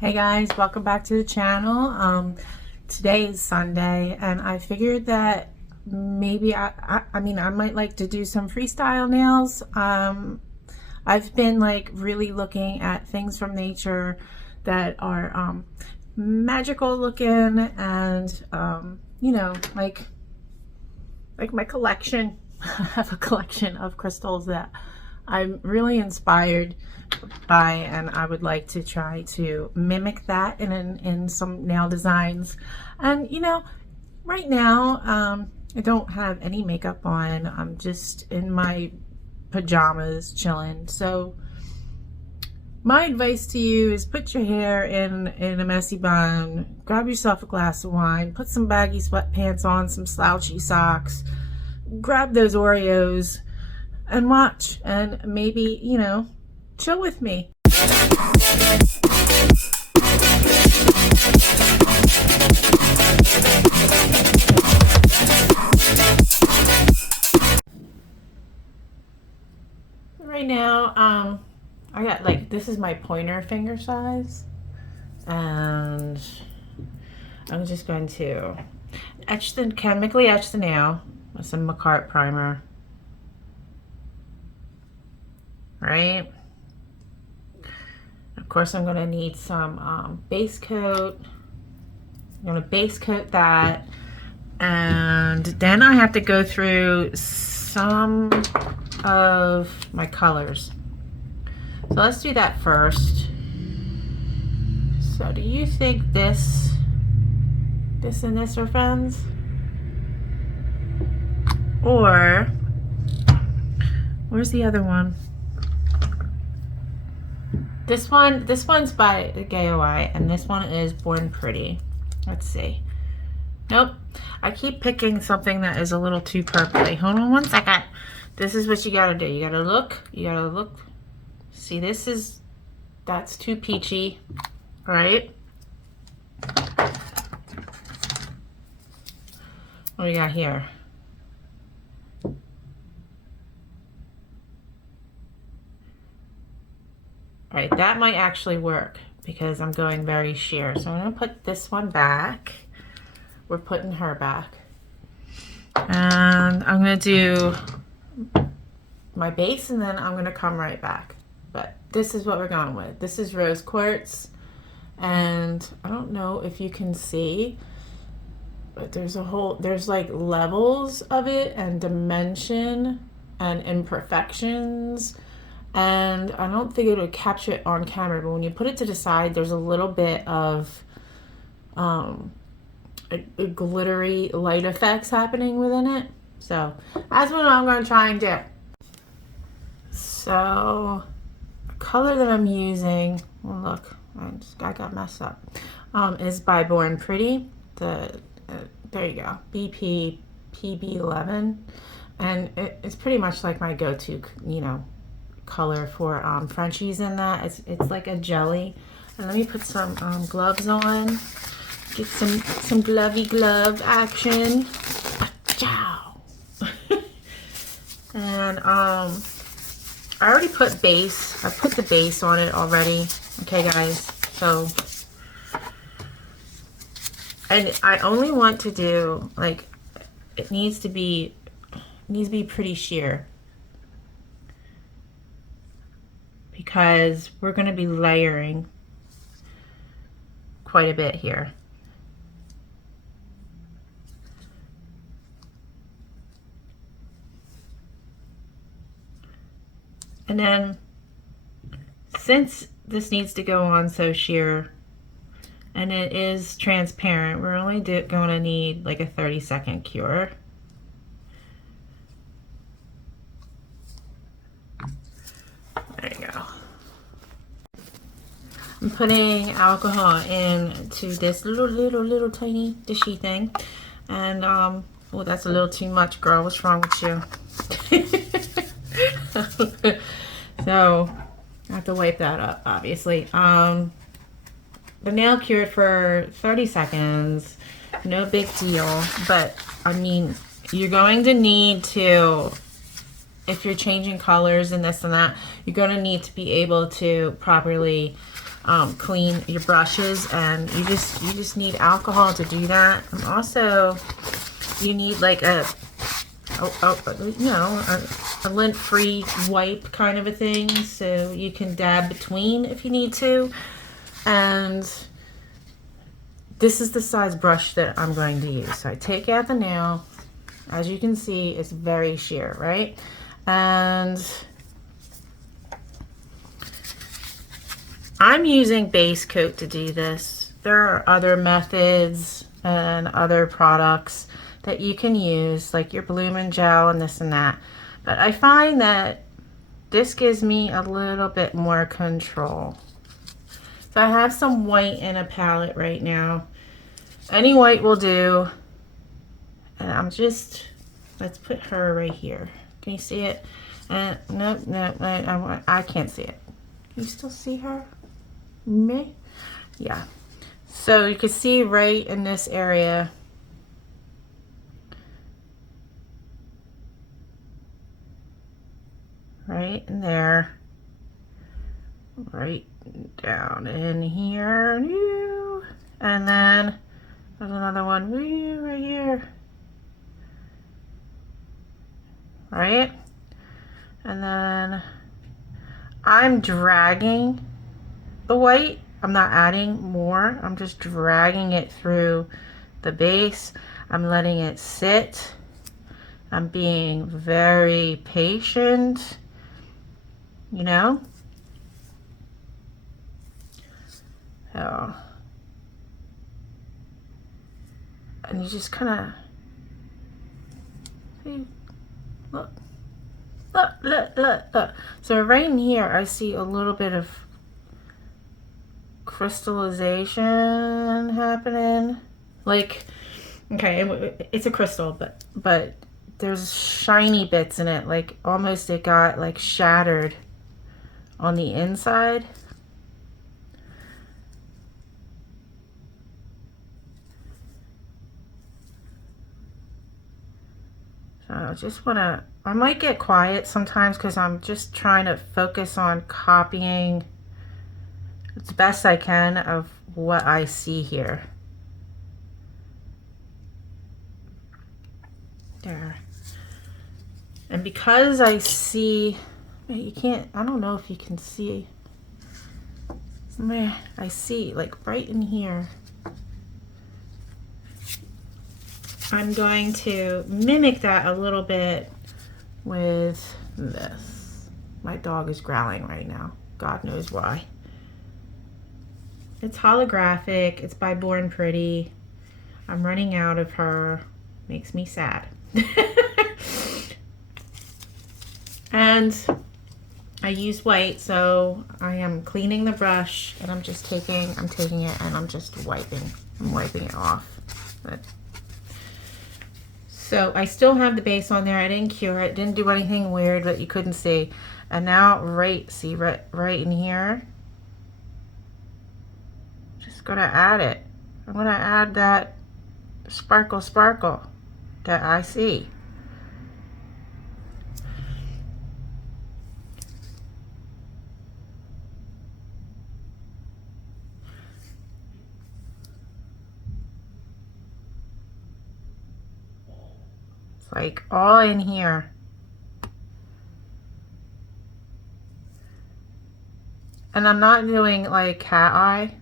Hey guys, welcome back to the channel. Today is Sunday and I figured that maybe I might like to do some freestyle nails. I've been like really looking at things from nature that are magical looking and you know, like my collection. I have a collection of crystals that I'm really inspired by, and I would like to try to mimic that in some nail designs. And you know, right now I don't have any makeup on. I'm just in my pajamas chilling. So my advice to you is put your hair in a messy bun, grab yourself a glass of wine, put some baggy sweatpants on, some slouchy socks, grab those Oreos and watch, and maybe, you know, chill with me. Right now, I got like, this is my pointer finger size, and I'm just going to chemically etch the nail with some Macart primer. Right? Of course, I'm going to need some base coat. I'm going to base coat that, and then I have to go through some of my colors. So let's do that first. So do you think this and this are friends? Or where's the other one? This one's by Gayoi, and this one is Born Pretty. Let's see. Nope. I keep picking something that is a little too purpley. Hold on one second. This is what you gotta do. You gotta look. See, that's too peachy, right? What do we got here? All right, that might actually work because I'm going very sheer. So I'm gonna put this one back. We're putting her back. And I'm gonna do my base, and then I'm gonna come right back. But this is what we're going with. This is rose quartz. And I don't know if you can see, but there's like levels of it and dimension and imperfections. And I don't think it would capture it on camera, but when you put it to the side, there's a little bit of a glittery light effects happening within it. So that's what I'm going to try and do. So the color that I'm using, well, look, I got messed up, is by Born Pretty. There you go, BP PB11, and it's pretty much like my go-to, you know, color for Frenchies in that. It's like a jelly. And let me put some gloves on. Get some glovey glove action. Ciao. And I already put base. I put the base on it already. Okay, guys. So, and I only want to do, like, it needs to be pretty sheer, because we're going to be layering quite a bit here. And then, since this needs to go on so sheer, and it is transparent, we're only going to need like a 30-second cure. There you go. I'm putting alcohol into this little tiny dishy thing. And, oh, that's a little too much, girl. What's wrong with you? So I have to wipe that up, obviously. The nail cured for 30 seconds. No big deal. But, I mean, you're going to need to, if you're changing colors and this and that, you're going to need to be able to properly clean your brushes, and you just need alcohol to do that. And also you need like a lint-free wipe kind of a thing, so you can dab between if you need to. And this is the size brush that I'm going to use. So I take out the nail. As you can see, it's very sheer, right? And I'm using base coat to do this. There are other methods and other products that you can use, like your Bloomin' Gel and this and that. But I find that this gives me a little bit more control. So I have some white in a palette right now. Any white will do. And I'm just, let's put her right here. Can you see it? Nope, I can't see it. Can you still see her? Me? Yeah. So you can see right in this area. Right in there. Right down in here. And then there's another one right here. Right? And then I'm dragging the white. I'm not adding more. I'm just dragging it through the base. I'm letting it sit. I'm being very patient, you know? So, and you just kind of see, look. So right in here, I see a little bit of crystallization happening. Like, okay, it's a crystal, but there's shiny bits in it. Like almost it got like shattered on the inside. So I just want to, I might get quiet sometimes because I'm just trying to focus on copying as best I can of what I see here. There. And because I see, you can't, I don't know if you can see, I see like right in here. I'm going to mimic that a little bit with this. My dog is growling right now. God knows why. It's holographic. It's by Born Pretty. I'm running out of her. Makes me sad. And I use white, so I am cleaning the brush, and I'm taking it and I'm just wiping. I'm wiping it off. So I still have the base on there. I didn't cure it. Didn't do anything weird that you couldn't see. And now right in here, just gonna add it. I'm gonna add that sparkle that I see. It's like all in here. And I'm not doing like cat eye,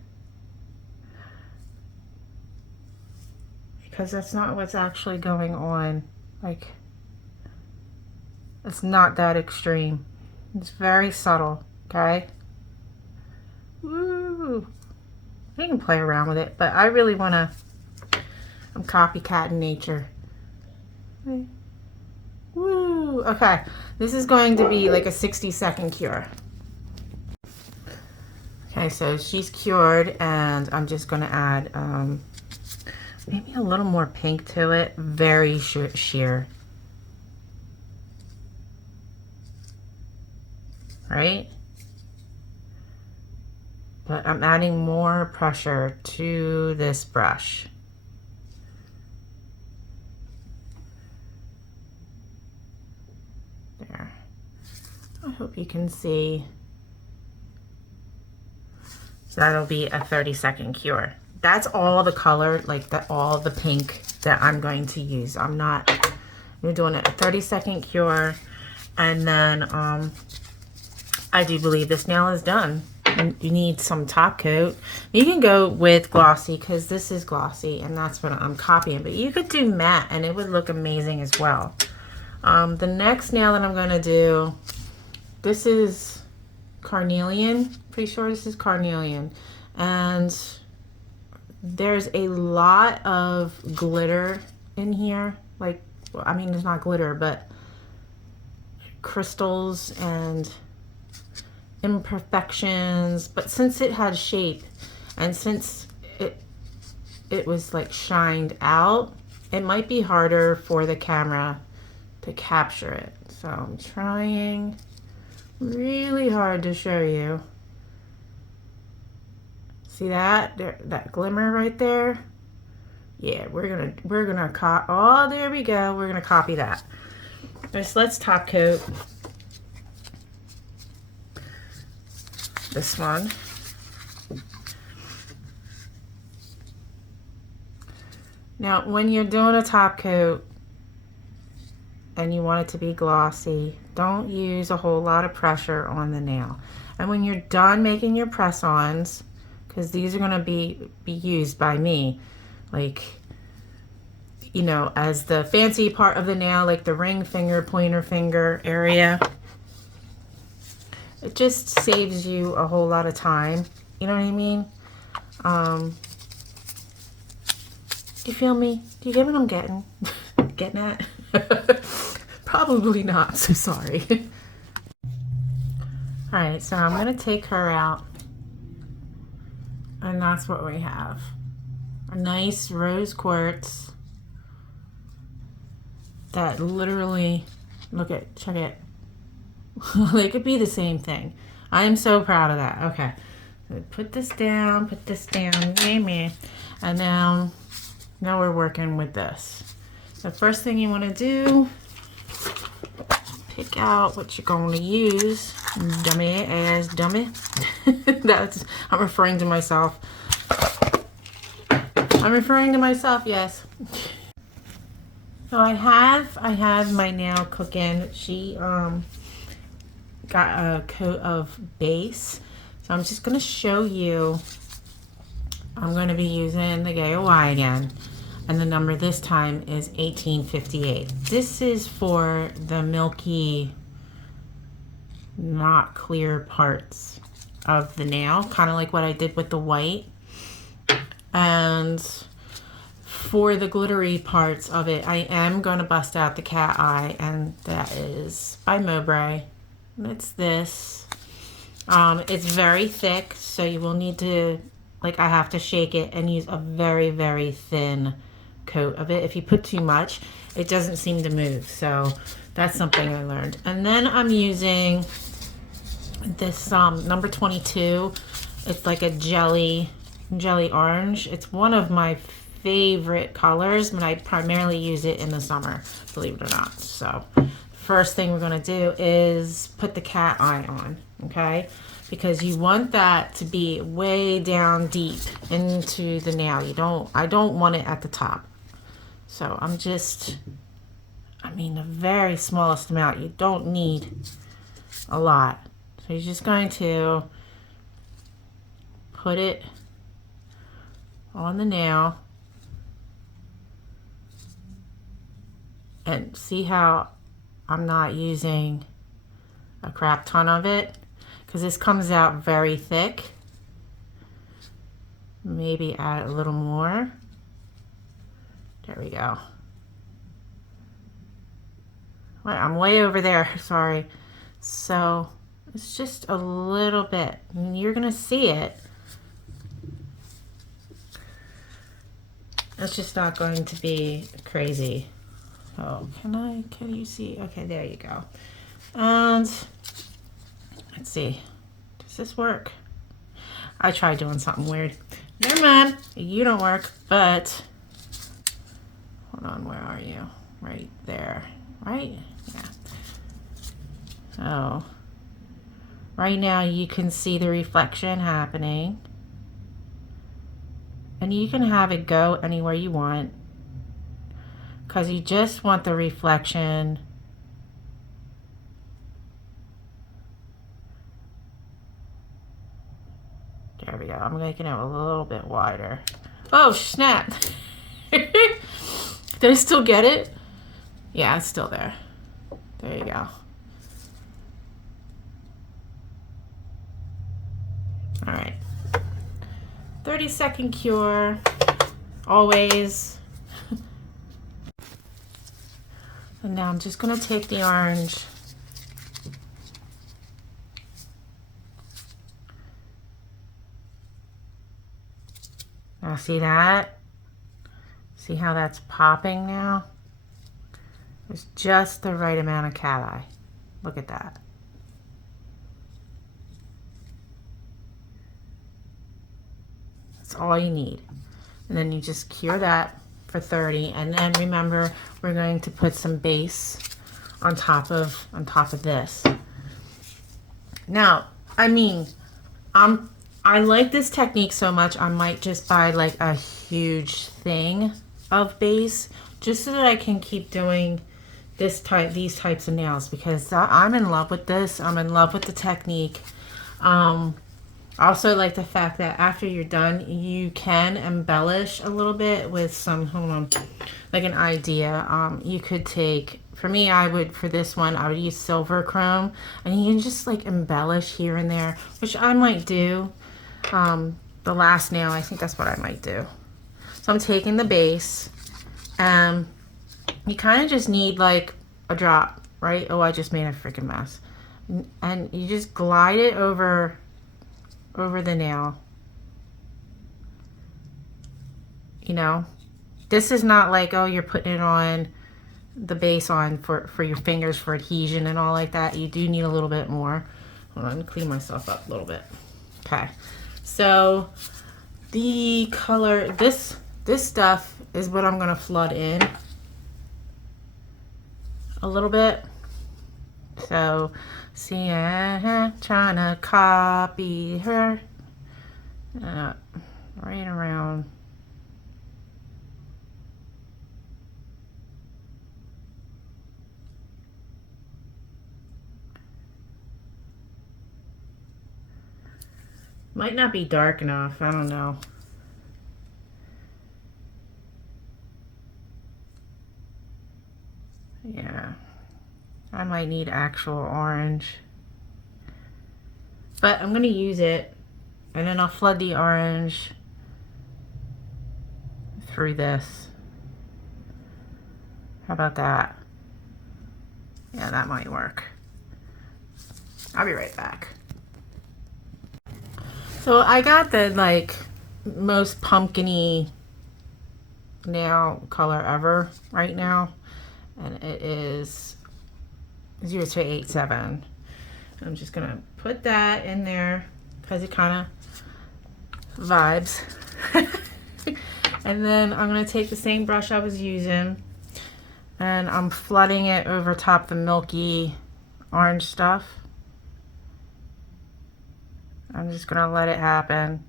because that's not what's actually going on. Like, it's not that extreme. It's very subtle, okay? Woo! You can play around with it, but I really want to, I'm copycat in nature. Woo! Okay, this is going to be like a 60-second cure. Okay, so she's cured, and I'm just going to add maybe a little more pink to it. Very sheer. Right? But I'm adding more pressure to this brush. There. I hope you can see. That'll be a 30-second cure. That's all the color, like all the pink that I'm going to use. We're doing a 30-second cure, and then I do believe this nail is done. You need some top coat. You can go with glossy because this is glossy and that's what I'm copying, but you could do matte and it would look amazing as well. The next nail that I'm going to do, this is carnelian. Pretty sure this is carnelian, and there's a lot of glitter in here. Like, I mean, it's not glitter, but crystals and imperfections. But since it had shape and since it was like shined out, it might be harder for the camera to capture it. So I'm trying really hard to show you. See that? That glimmer right there? Yeah, we're gonna copy. Oh, there we go. We're gonna copy that. Let's top coat this one. Now, when you're doing a top coat and you want it to be glossy, don't use a whole lot of pressure on the nail. And when you're done making your press-ons, because these are going to be used by me, like, you know, as the fancy part of the nail, like the ring finger, pointer finger area. It just saves you a whole lot of time. You know what I mean? Do you feel me? Do you get what I'm getting? Getting at? Probably not, so sorry. Alright, so I'm going to take her out. And that's what we have. A nice rose quartz that literally, check it. They could be the same thing. I am so proud of that. Okay. So put this down, yay. And now we're working with this. The first thing you want to do, pick out what you're going to use. Dummy ass dummy. I'm referring to myself. Yes. So I have my nail cooking. She got a coat of base. So I'm just going to show you. I'm going to be using the GAOI again. And the number this time is 1858. This is for the milky, not clear parts of the nail. Kind of like what I did with the white. And for the glittery parts of it, I am going to bust out the cat eye. And that is by Mowbray. It's this. It's very thick, so you will need to, like, I have to shake it and use a very, very thin coat of it. If you put too much, it doesn't seem to move. So that's something I learned. And then I'm using this number 22. It's like a jelly orange. It's one of my favorite colors, but I primarily use it in the summer, believe it or not. So first thing we're going to do is put the cat eye on, okay? Because you want that to be way down deep into the nail. I don't want it at the top. So I'm just, the very smallest amount. You don't need a lot. So you're just going to put it on the nail. And see how I'm not using a crap ton of it? Because this comes out very thick. Maybe add a little more. There we go. Right, I'm way over there, sorry. So it's just a little bit. And you're gonna see it. It's just not going to be crazy. Oh, can you see? Okay, there you go. And let's see. Does this work? I tried doing something weird. Never mind. You don't work, but hold on, where are you? Right there. Right? Yeah. Oh. Right now you can see the reflection happening. And you can have it go anywhere you want, because you just want the reflection. There we go. I'm making it a little bit wider. Oh, snap. Did I still get it? Yeah, it's still there. There you go. All right. 30-second cure. Always. And now I'm just going to take the orange. Now see that? See how that's popping now? There's just the right amount of cat eye. Look at that. That's all you need. And then you just cure that for 30, and then remember, we're going to put some base on top of this. Now, I mean, I like this technique so much, I might just buy like a huge thing of base just so that I can keep doing these types of nails, because I'm in love with this. I'm in love with the technique. I also like the fact that after you're done, you can embellish a little bit with some, hold on, like an idea. You could take, for me, for this one, I would use silver chrome, and you can just like embellish here and there, which I might do. The last nail, I think that's what I might do. So I'm taking the base, and you kind of just need like a drop, right? Oh, I just made a freaking mess. And you just glide it over the nail. You know, this is not like, oh, you're putting it on the base on for your fingers for adhesion and all like that. You do need a little bit more. Hold on, let me clean myself up a little bit. Okay, so the color, this stuff is what I'm gonna flood in a little bit. So see, trying to copy her right around. Might not be dark enough, I don't know. Yeah, I might need actual orange, but I'm gonna use it, and then I'll flood the orange through this. How about that? Yeah, that might work. I'll be right back. So I got the like most pumpkin-y nail color ever right now, and it is 0287. I'm just gonna put that in there because it kind of vibes. And then I'm gonna take the same brush I was using, and I'm flooding it over top the milky orange stuff. I'm just gonna let it happen.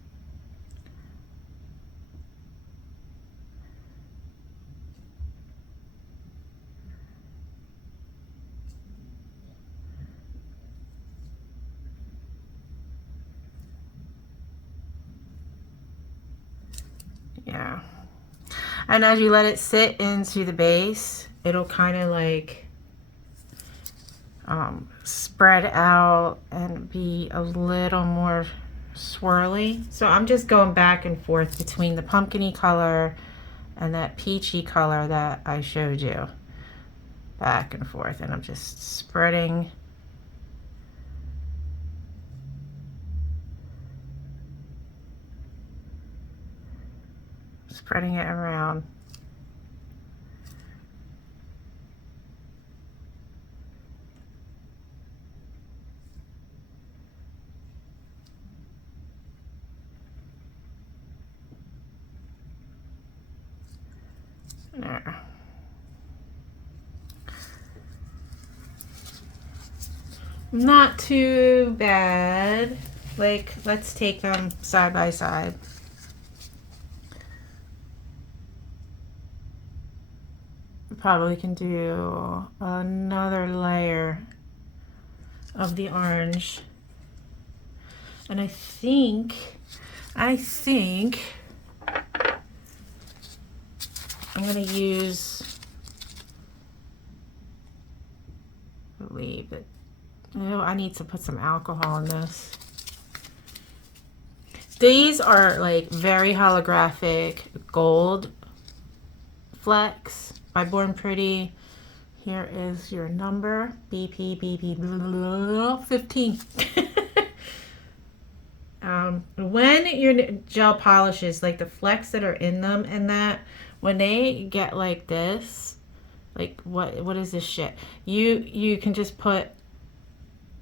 Yeah. And as you let it sit into the base, it'll kind of like spread out and be a little more swirly. So I'm just going back and forth between the pumpkin-y color and that peachy color that I showed you. Back and forth, and I'm just spreading it around. There. Not too bad. Like, let's take them side by side. probably can do another layer of the orange. And I think I'm gonna use, I believe it, oh, I need to put some alcohol in this. These are like very holographic gold flecks by Born Pretty. Here is your number, BP 15. When your gel polishes, like the flecks that are in them and that, when they get like this, like what is this shit? You can just put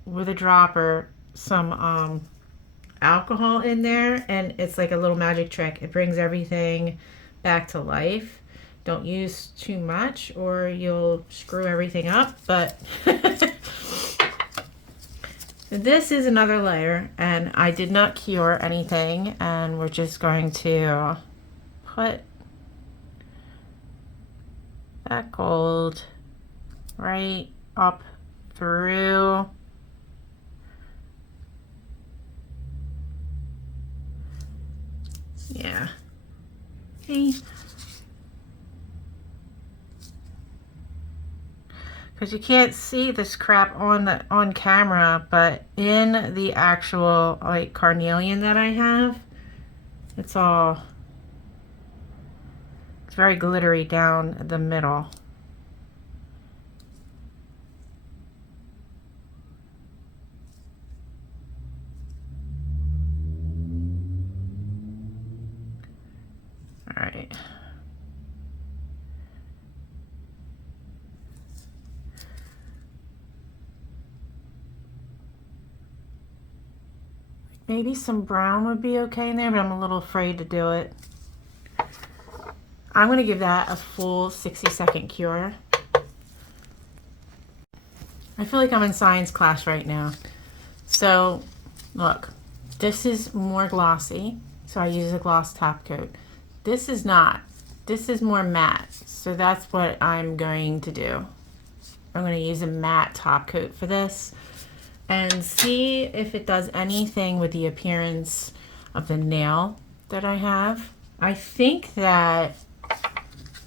with a dropper some alcohol in there, and it's like a little magic trick. It brings everything back to life. Don't use too much or you'll screw everything up, but this is another layer, and I did not cure anything, and we're just going to put that gold right up through yeah. See? Because you can't see this crap on camera, but in the actual like carnelian that I have, it's very glittery down the middle. All right. Maybe some brown would be okay in there, but I'm a little afraid to do it. I'm going to give that a full 60-second cure. I feel like I'm in science class right now. So, look, this is more glossy, so I use a gloss top coat. This is not. This is more matte, so that's what I'm going to do. I'm going to use a matte top coat for this and see if it does anything with the appearance of the nail that I have. I think that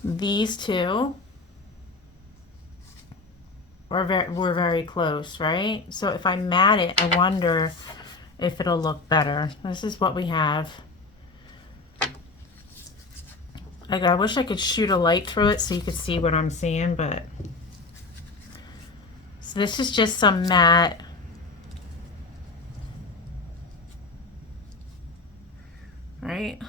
these two were very close, right? So if I matte it, I wonder if it'll look better. This is what we have. I wish I could shoot a light through it so you could see what I'm seeing, but so this is just some matte. Right?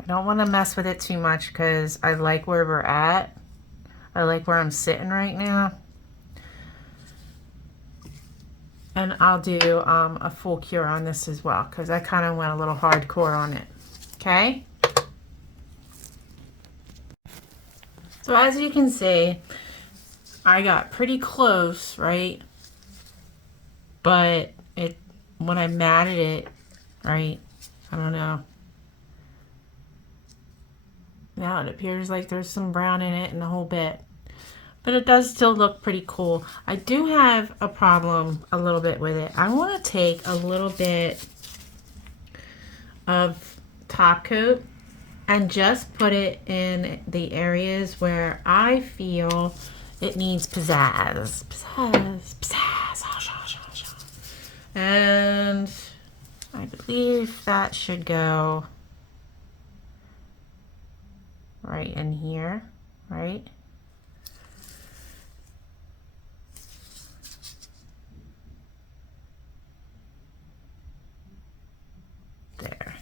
I don't want to mess with it too much because I like where we're at. I like where I'm sitting right now. And I'll do a full cure on this as well because I kind of went a little hardcore on it. Okay? So as you can see, I got pretty close, right? But when I matted it, right? I don't know. Now it appears like there's some brown in it and a whole bit. But it does still look pretty cool. I do have a problem a little bit with it. I want to take a little bit of top coat and just put it in the areas where I feel it needs pizzazz. And I believe that should go right in here, right? There.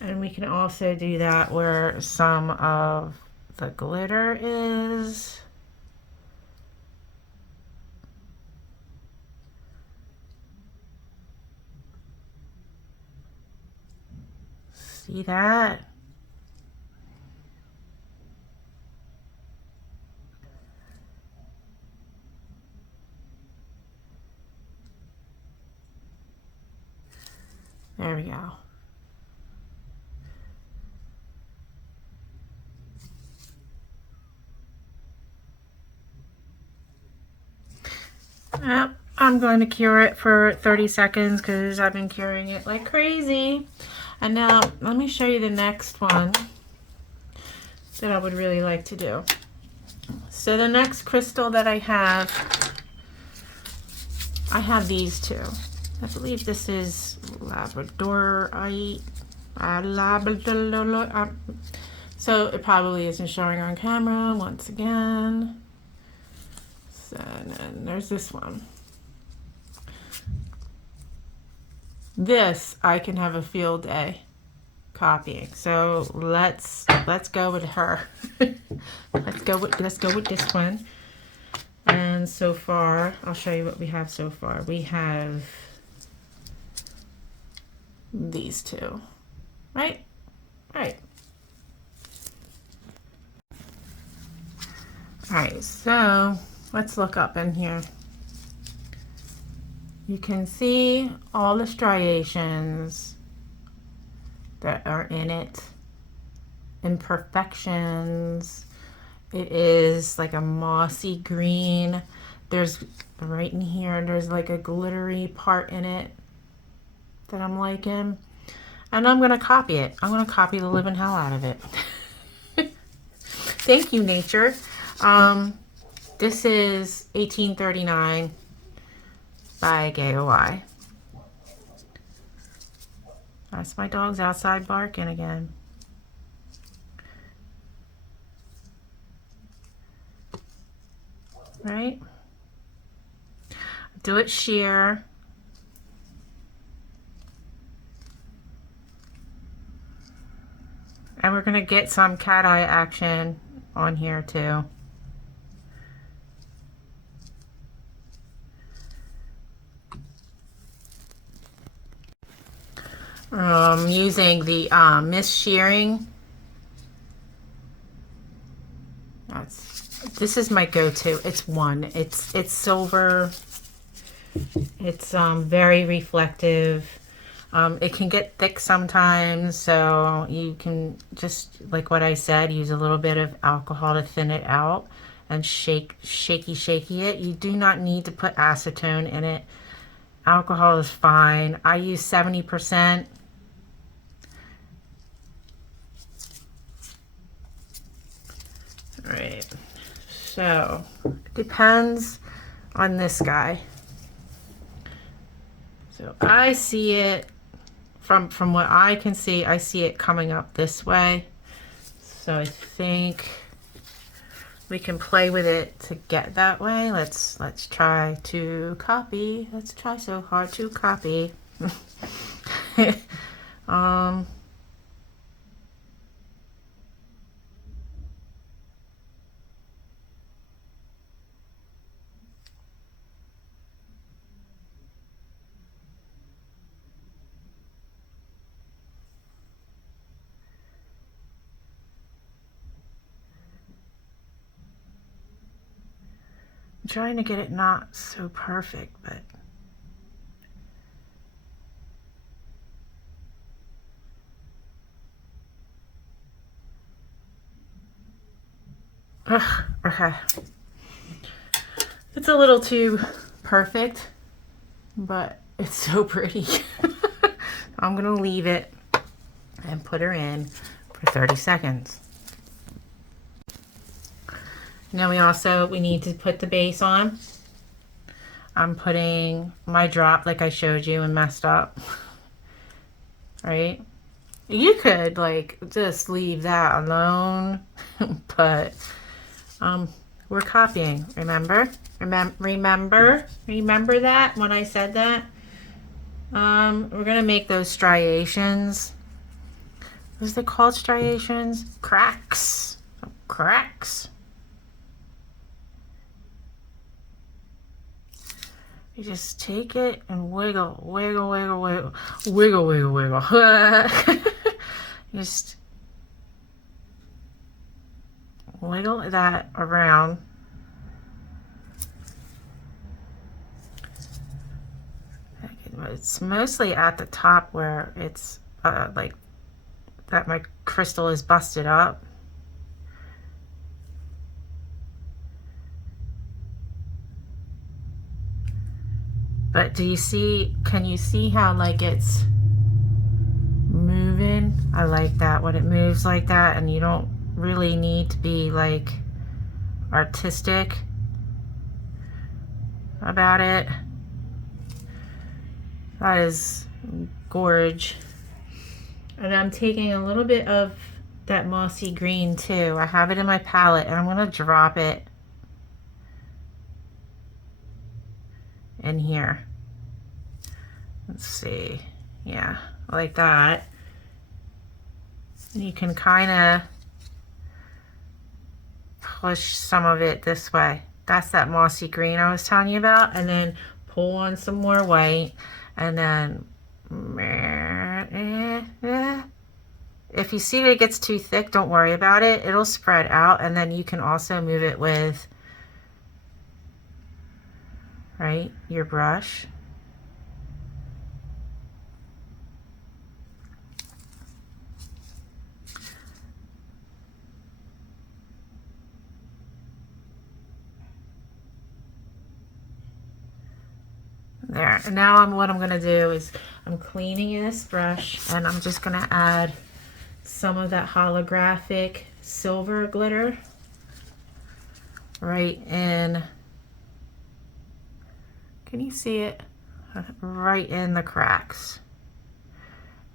And we can also do that where some of the glitter is. See that? There we go. I'm going to cure it for 30 seconds because I've been curing it like crazy. And now let me show you the next one that I would really like to do. So the next crystal that I have these two. I believe this is Labradorite. So it probably isn't showing on camera once again. So, and then there's this one. This I can have a field day copying. So let's go with her. let's go with this one. And so far, I'll show you what we have so far. We have these two, right? Right. All right, so let's look up in here. You can see all the striations that are in it, imperfections. It is like a mossy green. There's right in here, there's like a glittery part in it that I'm liking. And I'm gonna copy it. I'm gonna copy the living hell out of it. Thank you, nature. This is 1839 by Gayoi. That's my dog's outside barking again. Right? Do it sheer. And we're gonna get some cat eye action on here too. Using the mist shearing. This is my go-to. It's one. It's silver. It's very reflective. It can get thick sometimes, so you can just, like what I said, use a little bit of alcohol to thin it out and shaky it. You do not need to put acetone in it. Alcohol is fine. I use 70%. All right, so depends on this guy. So I see it from what I can see, I see it coming up this way. So I think we can play with it to get that way. Let's try to copy. Let's try so hard to copy. I'm trying to get it not so perfect, but okay. It's a little too perfect, but it's so pretty. I'm gonna leave it and put her in for 30 seconds. Now we need to put the base on. I'm putting my drop like I showed you and messed up. Right? You could like just leave that alone, but we're copying, remember? Remember that when I said that? We're gonna make those striations. What is they called, striations? Cracks. Cracks. You just take it and wiggle, wiggle, wiggle, wiggle, wiggle, wiggle, wiggle. Just wiggle that around. It's mostly at the top where it's like that my crystal is busted up. But do you see, can you see how like it's moving? I like that when it moves like that, and you don't really need to be like artistic about it. That is gorge. And I'm taking a little bit of that mossy green too. I have it in my palette, and I'm going to drop it in here. Let's see. Yeah, like that. And you can kind of push some of it this way. That's that mossy green I was telling you about. And then pull on some more white. And then if you see that it gets too thick, don't worry about it. It'll spread out. And then you can also move it with, right, your brush. There. And now what I'm going to do is I'm cleaning this brush, and I'm just going to add some of that holographic silver glitter right in. Can you see it? Right in the cracks.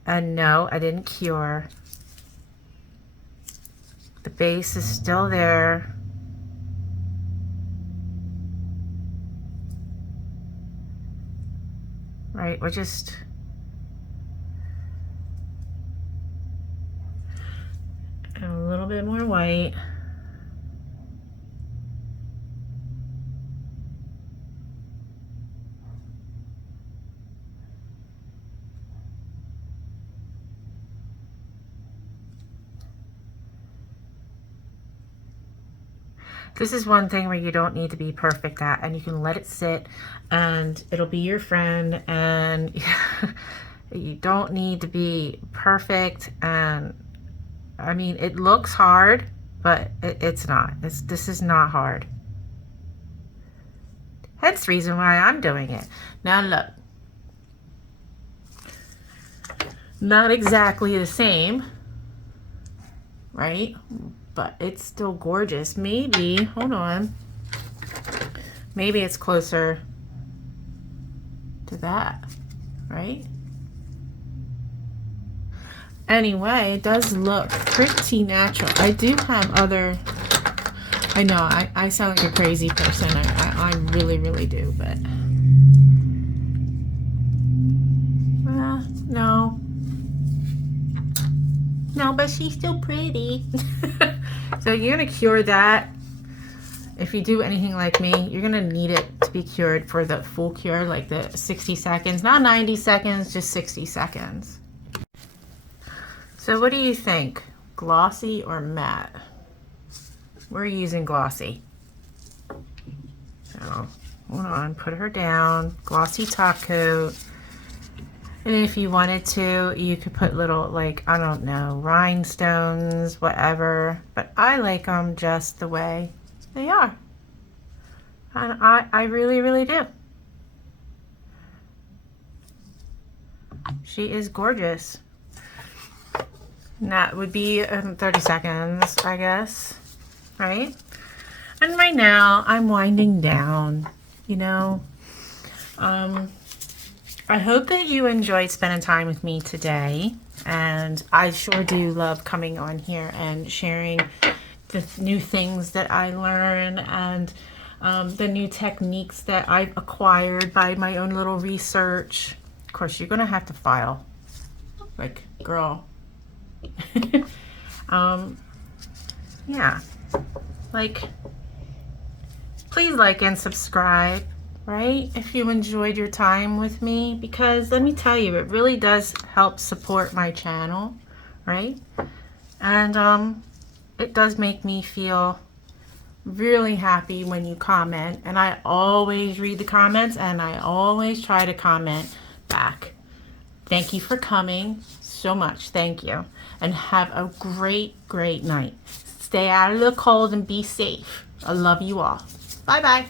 And no, I didn't cure. The base is still there. Right, we're just a little bit more white. This is one thing where you don't need to be perfect at, and you can let it sit and it'll be your friend, and you don't need to be perfect. And I mean, it looks hard, but it's not. This is not hard. Hence the reason why I'm doing it. Now look, not exactly the same, right? But it's still gorgeous. Maybe, hold on, maybe it's closer to that, right? Anyway, it does look pretty natural. I do have other, I know I sound like a crazy person. I really, really do, but no, but she's still pretty. So you're gonna cure that. If you do anything like me, you're gonna need it to be cured for the full cure, like the 60 seconds, not 90 seconds, just 60 seconds. So what do you think? Glossy or matte? We're using glossy. So hold on, put her down, glossy top coat. And if you wanted to, you could put little, like, I don't know, rhinestones, whatever. But I like them just the way they are. And I really, really do. She is gorgeous. And that would be 30 seconds, I guess. Right? And right now, I'm winding down, you know. I hope that you enjoyed spending time with me today, and I sure do love coming on here and sharing the new things that I learn, and the new techniques that I've acquired by my own little research. Of course, you're gonna have to file, like, girl. Yeah, like, please like and subscribe. Right? If you enjoyed your time with me, because let me tell you, it really does help support my channel, right? And it does make me feel really happy when you comment, and I always read the comments, and I always try to comment back. Thank you for coming so much. Thank you, and have a great night. Stay out of the cold and be safe. I love you all. Bye bye.